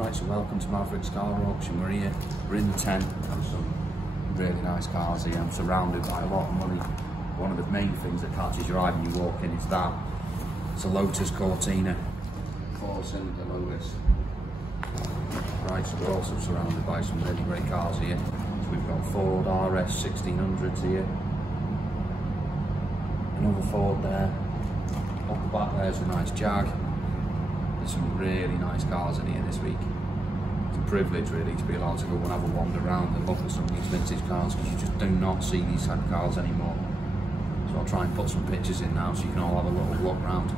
Right, so welcome to Mavericks Car Auction. We're here, we're in the tent. There's some really nice cars here. I'm surrounded by a lot of money. One of the main things that catches your eye when you walk in is that. It's a Lotus Cortina, 4-cylinder Lotus. Right, so we're also surrounded by some really great cars here. So we've got Ford RS 1600s here. Another Ford there. Off the back there's a nice Jag. There's some really nice cars in here this week. It's a privilege really to be allowed to go and have a wander around and look at some of these vintage cars, because you just do not see these type of cars anymore. So I'll try and put some pictures in now so you can all have a little look around.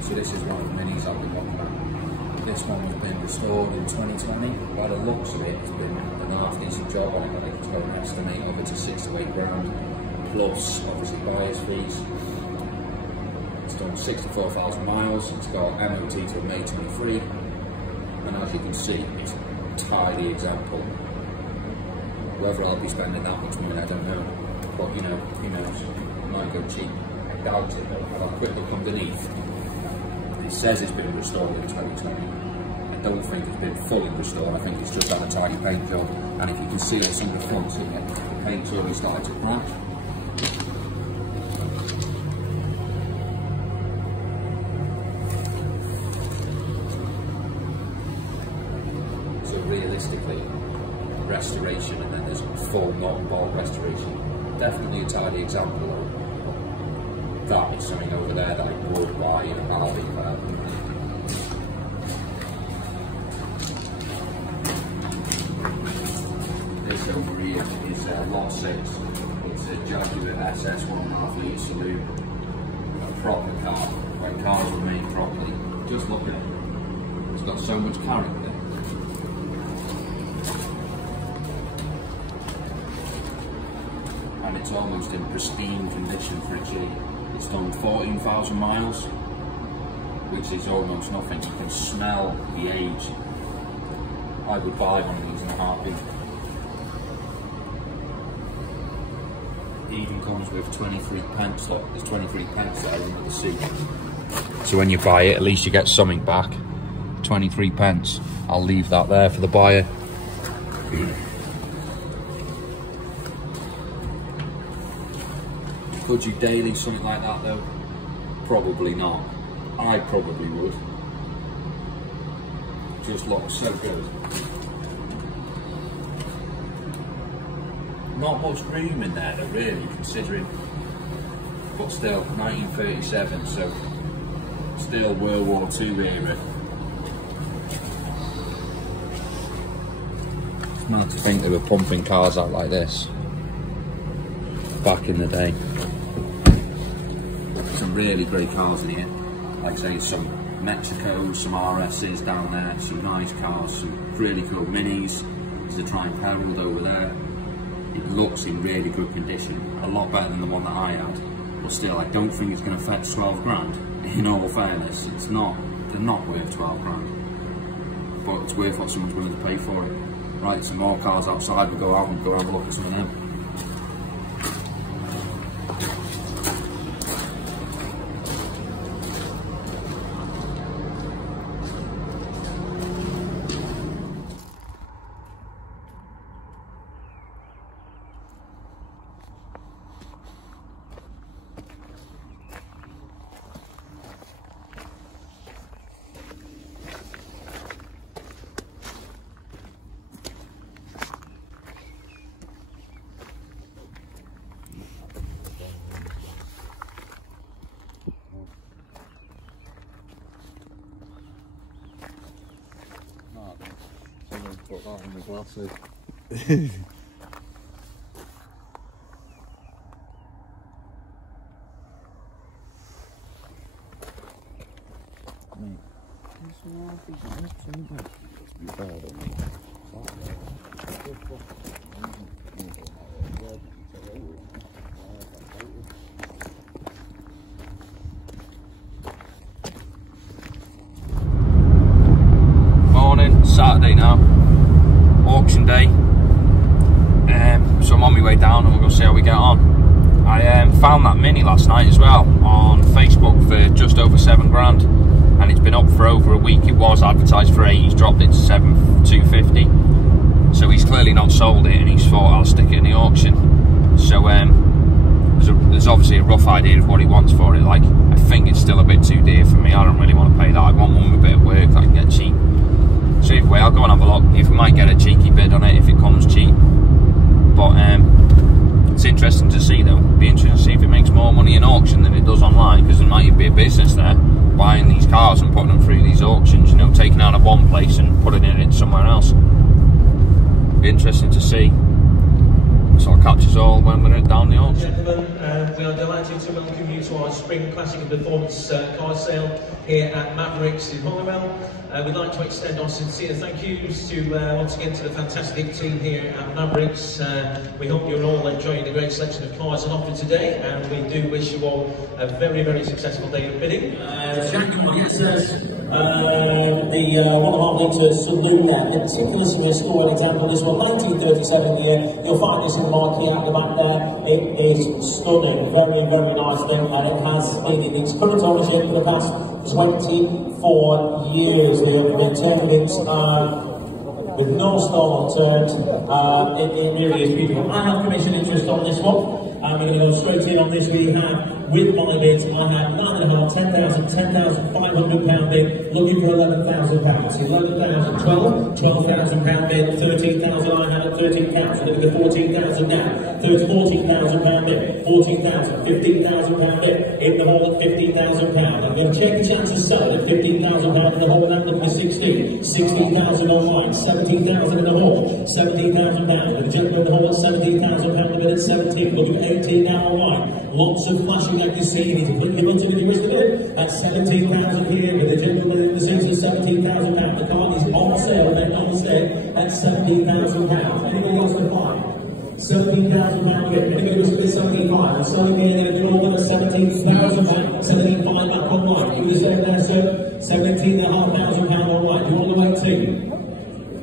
So this is one of the minis I'll be looking at. This one has been restored in 2020. By the looks of it, it's been an half decent job on it. I think it's got an estimate of it to 6 to 8 grand, plus obviously buyer's fees. It's done 64,000 miles. It's got MOT till May 23, and as you can see, it's a tidy example. Whether I'll be spending that much money, I don't know. But you know, who knows? It might go cheap. I doubt it though. I'll have a quick look underneath. It says it's been restored in 2020. I don't think it's been fully restored. I think it's just had a tidy paint job. And if you can see it, some of the fronts here, the paint's already started to crack. So realistically, restoration, and then there's full non-bolt restoration. Definitely a tidy example of that is something over there that I would buy in a Barbie car. This over here is Lot 6. It's a Jaguar SS 1.5 litre saloon. A proper car, when cars were made properly. Just look at it. It's got so much character. And it's almost in pristine condition for its age. It's done 14,000 miles, which is almost nothing. You can smell the age. I would buy one of these in a heartbeat. It even comes with 23 pence. Look, there's 23 pence there under the seat. So when you buy it, at least you get something back. 23 pence. I'll leave that there for the buyer. Could you daily something like that though? Probably not. I probably would. Just looks so good. Not much room in there though, really, considering, but still, 1937, so still World War II era. It's mad to think they were pumping cars out like this back in the day. Some really great cars in here. Like I say, some Mexicos, some RSs down there, some nice cars, some really cool minis. There's a Triumph Herald over there. It looks in really good condition, a lot better than the one that I had. But still, I don't think it's going to fetch 12 grand. In all fairness, they're not worth 12 grand. But it's worth what someone's willing to pay for it. Right, some more cars outside. We'll go out and go have a look at some of them. Put that in the glasses. Morning, Saturday now, auction day. we'll see how we get on. I found that Mini last night as well on Facebook for just over £7 and it's been up for over a week. It was advertised for 8, he's dropped it to 250. So he's clearly not sold it and he's thought I'll stick it in the auction. So there's obviously a rough idea of what he wants for it. Like, I think it's still a bit too dear for me. I don't really want to pay that. I want one with a bit of work that I can get cheap. So either way, I'll go and have a look. If we might get a cheeky bid on it if it comes cheap. But it's interesting to see though. Be interesting to see if it makes more money in auction than it does online, because there might even be a business there buying these cars and putting them through these auctions, you know, taking out of one place and putting it somewhere else. Be interesting to see. So I'll catch us all when we're down the auction. Gentlemen, we are delighted to welcome you to our Spring Classic and Performance car sale here at Mavericks in Holywell. We'd like to extend our sincere thank yous to once again to the fantastic team here at Mavericks. We hope you're all enjoying the great selection of cars on offer today, and we do wish you all a very, very successful day of bidding. Jack, yes, the 1.5 litre saloon there, meticulously restored example. This one, 1937 year. You'll find this in the marquee at the back there. It is stunning, very, very nice thing, and it has been in its current ownership for the past 24 years. They have maintained it with no stone unturned. It really is beautiful. I have commission interest on this one. I'm going to go straight in on this. We have, with my bids, I have 9.5, 10,000, £10,500 bid, looking for £11,000. 11,000, 12,000 pound bid, 13,000 I have at 13 counts, looking for 14,000 now, 14,000 pound bid, 14,000, 15,000 pound bid, in the hole at 15,000 pound. I'm going to check the chance of sale at 15,000 pound in the hole, and looking for 16, 16,000 online, 17,000 in the hole, 17,000 pound, with the gentleman in the hole at 17,000 pound bid at 17, looking for 18 now online, lots of flashing like you see, you need to click the button if you wish to do it, at 17,000 here, with the gentleman in the seats at 17,000 pound. The car is on sale, then on sale at 17,000 pounds. Anybody else to buy? 17,000 pound bid. Anybody wants to bid 17,500? I'm selling here, going to do all the 17,000 pound, 17,500 back online. Do the same there, sir. 17,500 pound online. You all the way to?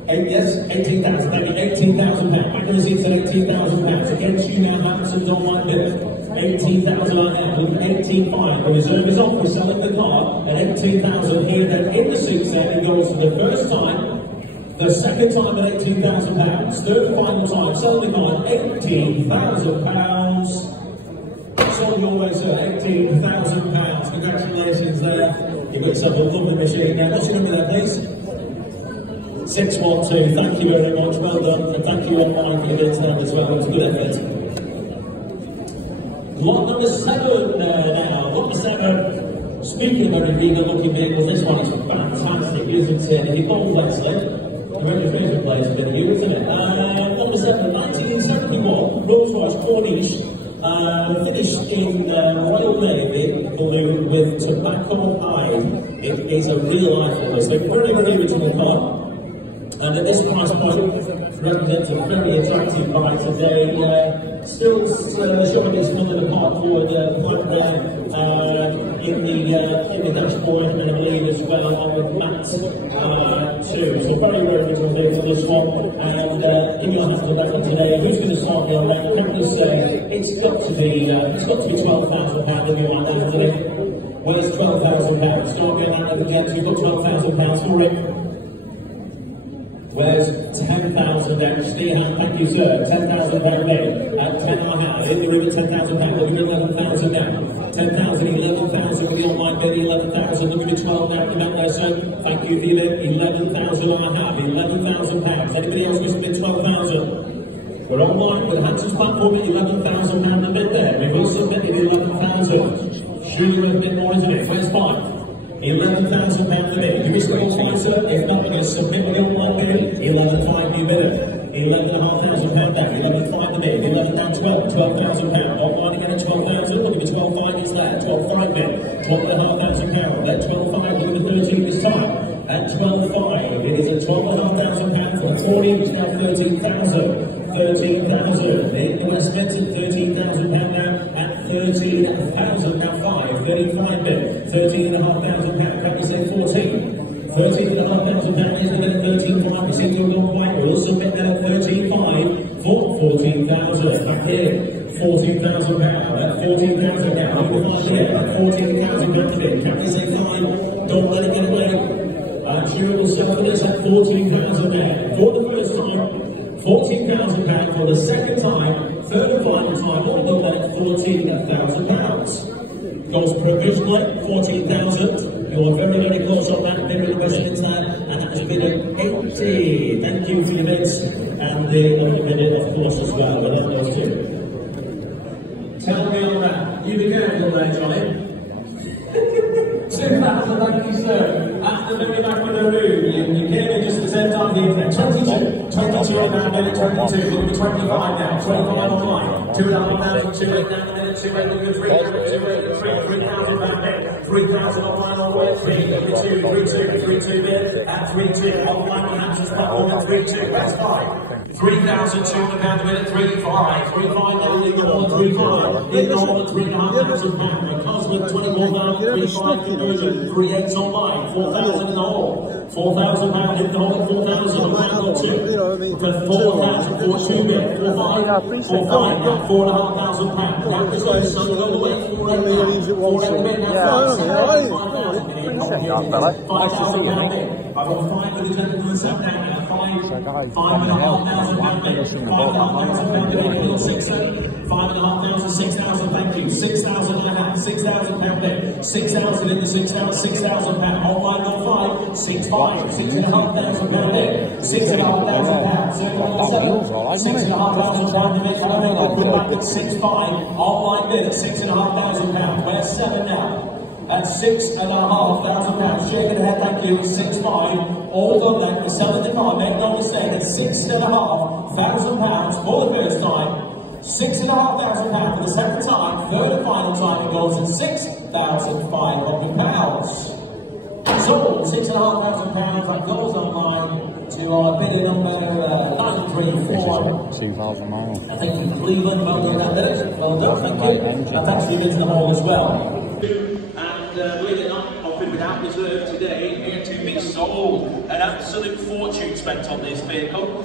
Yes, 18,000, thank you, 18,000 pounds. Back in the seats at 18,000 pounds. Against you now, Hampton's online bidder. 18,000 on there, 18,500. The reserve is off for selling the car at 18,000 here. Then in the seats there, it goes for the first time, the second time at 18,000 pounds, third and final time, selling the car at 18,000 pounds. Sold your way, sir, 18,000 pounds. Congratulations there. You've got yourself a lovely machine. Now, what's your number there, please? 612, thank you very much, well done, and thank you everyone for the good stand as well, it was a good effort. Lot number 7 now, lot number 7, speaking of very vegan looking vehicles, this one is fantastic, isn't it? If you bought Wesley, you're your favourite place for you, isn't it? Number 7, 1971, Rolls-Royce Corniche, finished in Royal Navy blue with tobacco hide. It is a real life for us, so very, very original car. And at this price point, represents a very attractive buy today. Still showing its mother the park forward plug there in the dashboard, and I believe as well on the mat too. So very, very original vehicle, this one. And in your hands with that one today, who's going to start me on that? I'm going to say it's got to be £12,000 in your hands today. Where's £12,000? Start me on that again. So you've got £12,000 for it. Where's 10,000 down? Stehan, thank you, sir. £10,000 there. At 10 I have. In the room at £10,000. Look at 11,000 down. 10,000, 11,000 with the online bid. 11,000. Look at 12 down the back there, sir. Thank you for your bid. 11,000 I have. £11,000. Anybody else wish to bid 12,000? We're online with Hanson's platform at £11,000 a bid there. We've also bid 11,000. Surely a bit more, isn't it? Where's 5? £11,000 a bid. You wish to go sir? If not, we're going to submit the online bid. 11,500 new bidder. £11,500 back. 11,500 a bid. 11 down 12. £12,000. Online again at 12,000. Look at the 12,500 is there. 12,500 bid. £12,500. Let 12,500 look at the 13 this time. At 12,500, it is a £12,500 for the 40, which is now 13,000. 13,000. The investment at £13,000 now at 13,000 now 5. 35 bid. £13,500. Can we say 14? £13,500 is again at 13,500. We seem to have gone quite. We'll submit that at 13,500 for 14,000. Back here. £14,000. At £14,000 now. You will find it at £14,000. Can we say fine? Don't let it get away. Stuart will sell for this at £14,000 for the first time, £14,000 for the second time, third and final time, all the way £14,000. Goes provisionally, 14,000. You are very, very close on that, very questions there, and that has been an 80. Thank you for your bits, and the only minute, of course, as well, with those two. Tell me on that. You began on that, Johnny. 2,000, thank you, sir. At the very back of the room, you came in just the same time the internet. 22 on that minute, 22. We'll be 25 now. 25 online. 2,500, 2,800 down the minute, 2,800, 3,000, 3,000 back there. 3,000 online all the way. 3,2 minute. At 3,2 online on Hampson's platform at 3,2. That's 5. 3,200 pounds a minute. 3,5. 3,5. Only the all 3,5. In the all at 3,500 pounds. Because with 24,000, 3,500 conversion. 3,800 online. 4,000 in the hole. 4,000 pounds in the hole. 4,000 on round or two. To 4,000 for 2 minutes. 4,500. 4,500. 4,500 pounds. That is going to go away. 4,800. 4,800. That's 5,000 pounds in. I've got 5 with the gentleman sat down now. 5,500 pounds in. 5,500 pounds in. 5,500, 6,000, thank you. 6,000 and a half, 6,000 pound there. 6,000 in the 6,000, 6,000 pound. Online on 5, 6,500, 6,500 pound there. 6,500 pounds, 7,700, 6,500 trying to make it. Put back at 6,500. Online bid at 6,500 pounds. Where's 7 now? At 6,500 pounds. Shaking the head, thank you. 6,500. All done then. The 75, make no mistake, at 6,500 pounds for the first time. 6,500 pounds for the second time. Third and final time it goes at 6,500 pounds. So 6,500 pounds that goes online to our bidding number 934. 2,000 miles. I think from Cleveland, well done that there. Well done, thank you. And thanks for your bids in the hall as well. And believe it or not, offered without reserve today, here to be sold. An absolute fortune spent on this vehicle.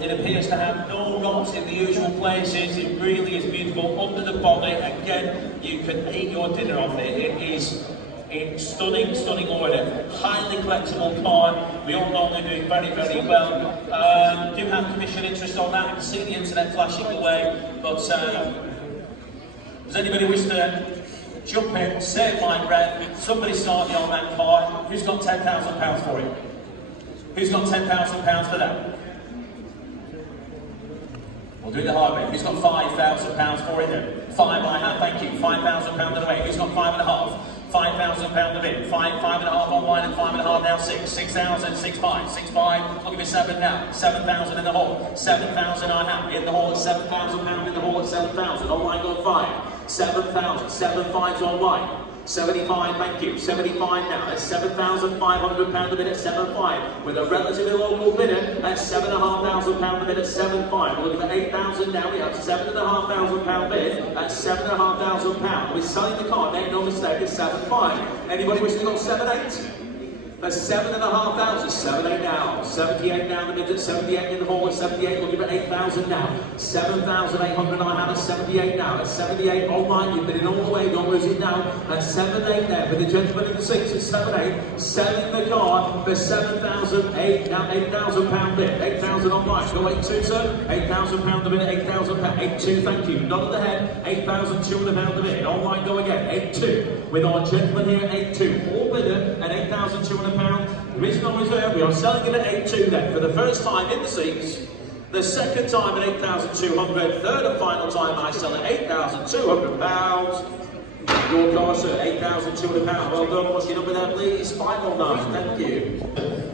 It appears to have no knots in the usual places. It really is beautiful under the bonnet. Again, you can eat your dinner off it. It is in stunning, stunning order. Highly collectible car. We all know they're doing very, very well. Do have commission interest on that. I can see the internet flashing away. But does anybody wish to jump in, save my breath, somebody start me on that car? Who's got £10,000 for it? Who's got £10,000 for that? We'll do the hard way. Who's got £5,000 for it then? 5 I have, thank you. £5,000 in the way. Who's got 5.5? £5,000 of it. 5.5 online and 5.5 now. 6,000, 6.5, 6.5. I'll give you 7 now. 7,000 in the hole. 7,000 I have in the hole at £7,000 in the hole at 7,000. Online go 5. 7,000. 7.5's online. 75, thank you. 75 now. That's £7,500 a bid at 7.5. With a relatively local bidder at £7,500 a bid at 7.5. We're looking at 8,000 now. We have £7,500 bid at £7,500. We're selling the car, make no mistake, at 7.5. Anybody wishing to go 7.8? That's 7,500, 78 now, 78 now, the bid at 78 in the hall at 78, we'll give it 8,000 now, 7,800 I have at 78 now, at 78 online, you've been in all the way, don't lose it now, at 7.8 there, for the gentleman in the seats at 7.8, selling the car for 7,008, now £8,000 bid, 8,000 online, go 8,2 sir, £8,000 a bid, £8,000, 8,2 thank you, nod of the head, £8,200 a bid, online go again, 8,2, with our gentleman here, 8,2, all bidder at £8,200. There is no reserve. We are selling it at 8,200 then for the first time in the seats. The second time at 8,200. Third and final time I sell at £8,200. Your car, sir, £8,200. Well done. What's your number there, please? 509. Thank you.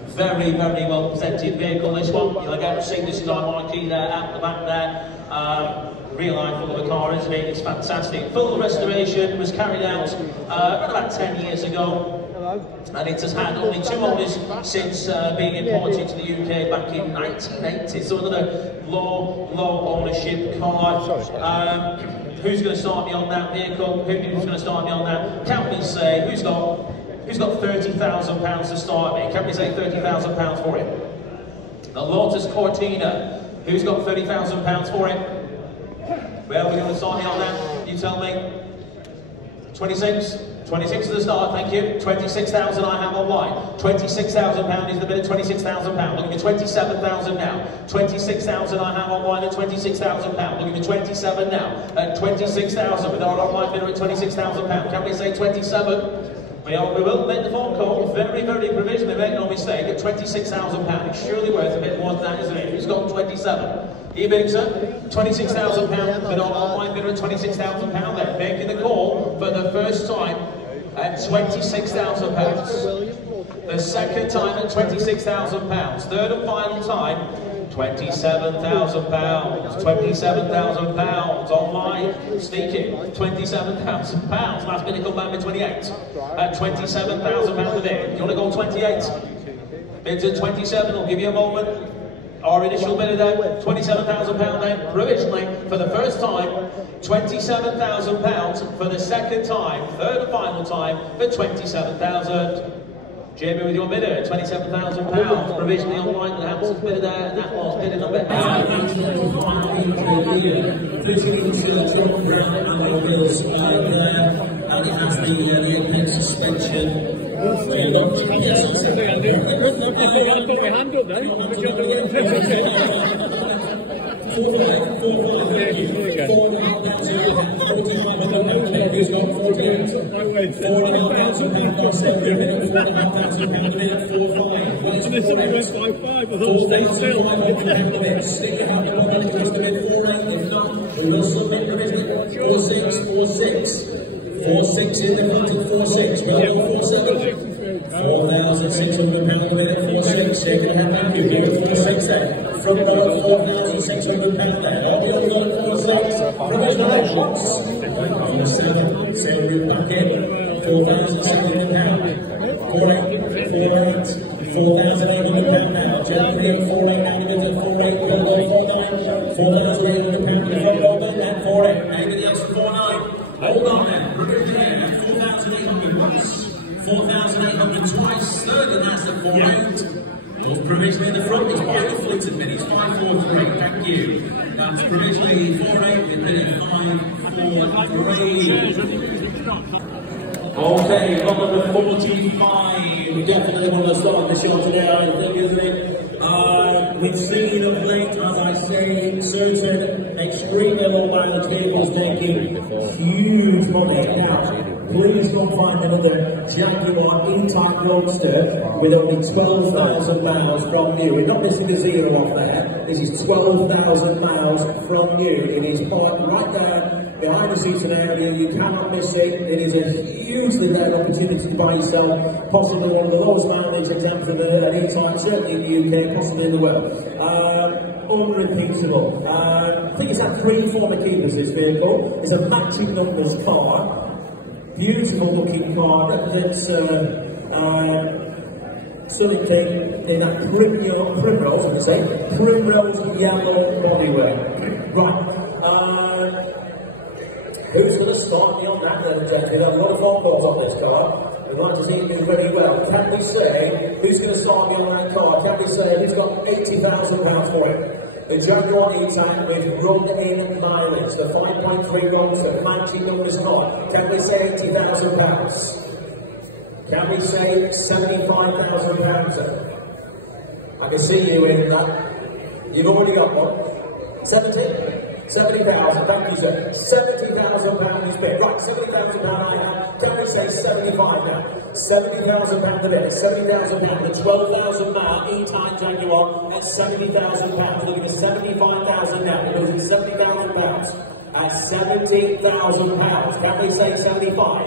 Very, very well presented vehicle. This one. You'll again see this is our marquee there at the back there. Real eye full of a car, isn't it? It's fantastic. Full restoration was carried out around about 10 years ago. And it has had only 2 owners since being imported to the UK back in 1980. So another low ownership car. Who's going to start me on that vehicle? Who's going to start me on that? Can we say who's got £30,000 to start me? Can we say £30,000 for it? The Lotus Cortina. Who's got £30,000 for it? Where are we going to start on that? You tell me. 26? 26 to the start, thank you. 26,000 I have on white. £26,000 is the bid of £26,000. Looking at 27,000 now. 26,000 I have on white at £26,000. Looking at 27 now. At 26,000 with our online bidder at £26,000. Can we say 27? We will make the phone call. Very, very provisionally, make no mistake, at £26,000. It's surely worth a bit more than that, isn't it? It's got 27. Are you bidding, sir? £26,000, but our online bidder at £26,000 there. Making the call for the first time at £26,000. The second time at £26,000. Third and final time, £27,000. £27,000 online. Sneaking. £27,000. Last minute come back with 28. At £27,000 a day. Do you want to go 28? Bids at 27. I'll give you a moment. Our initial bidder there, £27,000 then, provisionally, for the first time, £27,000 for the second time, third and final time, for £27,000. Jamie with your bidder, £27,000, provisionally online, the Hampson's bidder there, and that was bidder number 8. And it has the apex suspension. Four six in the front at 4-6, well done 4-7. £4,600 win at 4-6, second hand thank you, go 4-6 there. Front row £4,600 there, I'll be on 4-6, provisional entrance. 4-7, same route back in, £4,600. 4-8, 4,800 now, Jeremy 4-8, now we at 4-8, go 4-9, £4,800 in the front row, then 4-8, anybody else at 4-9? Hold on then, provision there, 4,800 once, 4,800 twice, third and last at 4-8. Those provision in the front is by the fleeted minutes, 5-4-3, thank you. That's provisionally 4-8, with minute 5-4-3. Okay, number 45, we definitely want to start the show today, I think, isn't it? We've seen of late, as I say, certain extremely low mileage vehicles making huge money. Now, please don't find another Jaguar E-Type Roadster with only 12,000 miles from you. We're not missing a zero off there. This is 12,000 miles from you. It is parked right there behind the seating area. You cannot miss it. It is a hugely rare opportunity to buy yourself possibly one of the lowest mileage exams of an E-Type, certainly in the UK, possibly in the world. Unrepeatable. I think it's had 3 former keepers, this vehicle. It's a matching numbers car. Beautiful looking car. That's Silly King in that primrose, I would say, primrose yellow bodywork. Right. Who's going to start me on that then, gentlemen? I've got a phone calls on this car. We'd like to see him do very well. Can we say who's going to start me on that car? Can we say who's got £80,000 for it? The Jaguar E-Type with run-in mileage, the 5.3 Roadster, 19 numbers car. Can we say £80,000? Can we say £75,000? I can see you in that. You've already got one. 70,000, thank you sir. £70,000 is bid. Right, £70,000 I have. Can we say 75 now? £70,000 a bit. £70,000, the 12,000 mile E-Type Jaguar at £70,000. Looking at 75,000 now. It goes at £70,000. At £70,000. Can we say 75?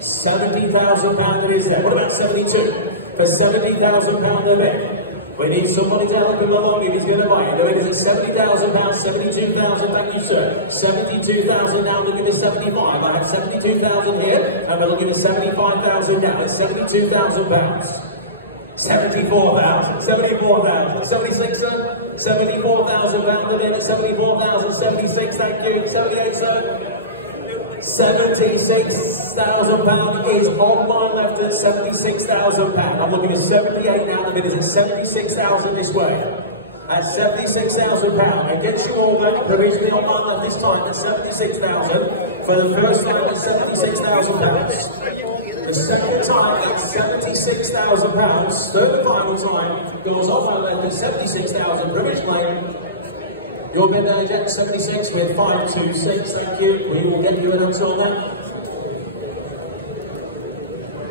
£70,000 there is there. What about 72? For £70,000 a bit. We need somebody to help him along if he's going to buy it. It is at £70,000, 72,000, thank you sir. 72,000 now, looking at 75. I have 72,000 here, and we're looking at 75,000 now. It's £72,000. 74,000, 74,000, 76 sir, 74,000 pounds again at 74,000, 76, thank you, 78 sir. £76,000 is on mine left at £76,000. I'm looking at 78 now, the bid is at 76,000 this way. at £76,000. Against you all back provisionally on London this time at 76,000. For the first time at £76,000. The second time at £76,000. Third and final time goes off London at 76,000 provisionally. Your bid now at 76 with 526. Thank you. We will get you in until then.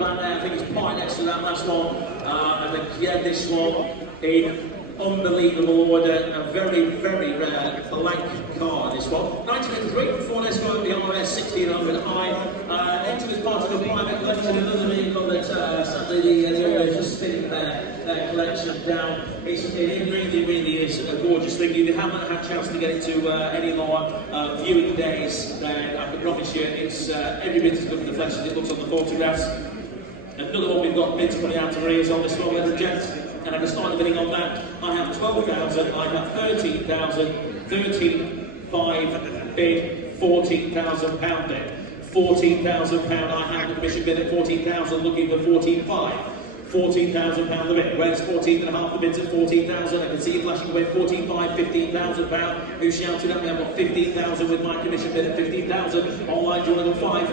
I think it's quite next to that last one, and again this one in unbelievable order, a very, very rare blank car this one. 1903, Ford Escort, the RS 1600i, into this part of the private collection, another vehicle that sadly the owner is just spinning their collection down. It really is a gorgeous thing. If you haven't had a chance to get it to any more viewing days, then I can promise you it's every bit as good in the flesh as it looks on the photographs. Another one we've got bids coming out of arrears on this one, ladies and gents. And I can start bidding on that. I have 12,000, I have 13,000, 13,500 bid, £14,000 bid. £14,000, I have the commission bid at 14,000, looking for 14,500. £14,000 the bid. Where's 14.5 the bids at 14,000? I can see you flashing away 14,500, £15,000. Who shouted at me? I've got 15,000 with my commission bid at 15,000. Online, do you want to go 5?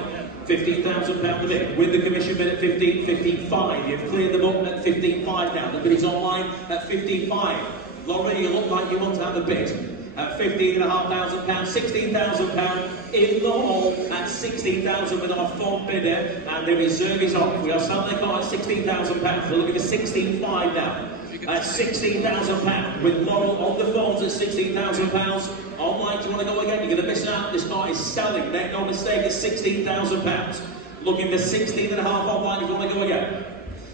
£15,000 the bid. With the commission bid at 15,500. You've cleared the button at 15,500 now. The bid is online at 15,500. Laurie, you look like you want to have a bid at £15,500, £16,000 in the hall at 16,000 with our fourth bidder, and the reserve is off. We are selling the car at £16,000. We're looking for 16,500 now. At £16,000 with Laurel on the phones at £16,000. Online, do you want to go again? You're going to miss out. This car is selling. Make no mistake, it's £16,000. Looking for 16.5 online if you want to go again.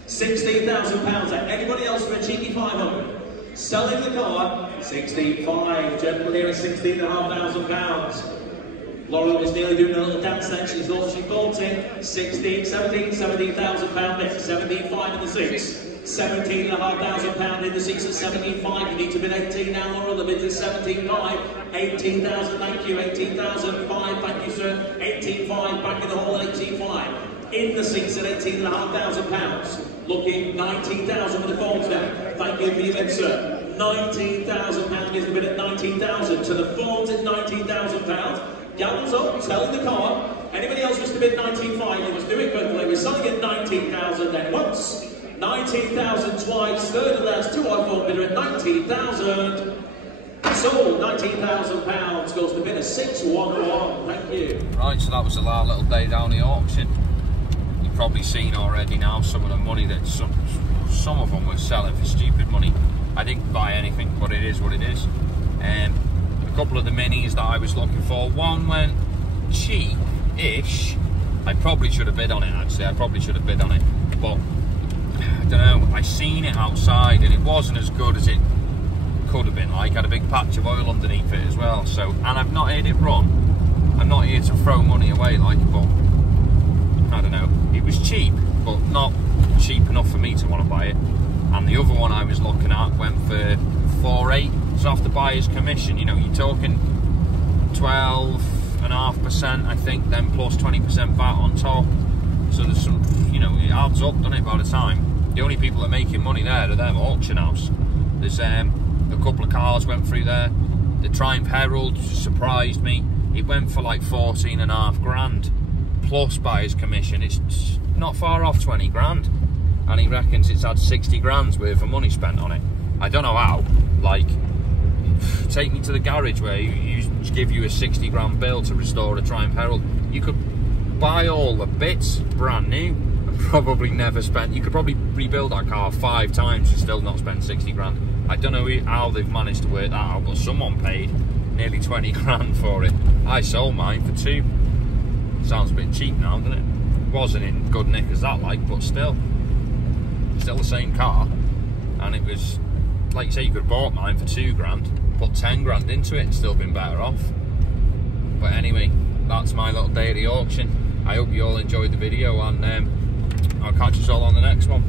£16,000. Anybody else for a cheeky 500? Selling the car, 16.5. Gentleman here at £16,500. Laurel was nearly doing a little dance then. She thought she bought it. 17,000 bid. 17.5 in the seats. £17,500 in the seats at 17.5. You need to bid 18 now, Laurel. The bid's at 17.5. 18,000, thank you. 18,005, thank you, sir. 18.5, back in the hall at 18.5. In the seats at £18,500. Looking 19,000 with the phones now. Thank you for your bid, sir. £19,000 is the bid at 19,000. To the phones at £19,000. Gallons up, selling the car. Anybody else wants to bid 19.5? You must do it quickly. We're selling at 19,000 then once. 19,000 twice. Third and last, 2 iPhone bidder at 19,000. Sold. £19,000 goes to bid at 611. Thank you. Right, so that was a little day down the auction. You've probably seen already now some of the money that some of them were selling for stupid money. I didn't buy anything, but it is what it is. A couple of the minis that I was looking for, one went cheap-ish. I probably should have bid on it, actually. I probably should have bid on it, but I don't know. I seen it outside and it wasn't as good as it could have been. Like, had a big patch of oil underneath it as well. So, and I've not heard it run. I'm not here to throw money away, like, but I don't know. It was cheap, but not cheap enough for me to want to buy it. And the other one I was looking at went for 4.8. It's off the buyer's commission. You know, you're talking 12.5%, I think, then plus 20% VAT on top. So there's some, you know, it adds up, doesn't it, by the time? The only people that are making money there are them auction house. There's a couple of cars went through there. The Triumph Herald surprised me. It went for like 14.5 grand plus buyer's commission. It's not far off 20 grand. And he reckons it's had 60 grand's worth of money spent on it. I don't know how. Like, take me to the garage where you give you a 60 grand bill to restore a Triumph Herald. You could buy all the bits brand new and probably never spent. You could probably rebuild that car 5 times and still not spend 60 grand. I don't know how they've managed to work that out, but someone paid nearly 20 grand for it. I sold mine for 2. Sounds a bit cheap now, doesn't it? Wasn't in good nick as that, like, but still the same car. And it was, like you say, you could have bought mine for 2 grand, put 10 grand into it and still been better off. But anyway, that's my little day at the auction. I hope you all enjoyed the video, and I'll catch us all on the next one.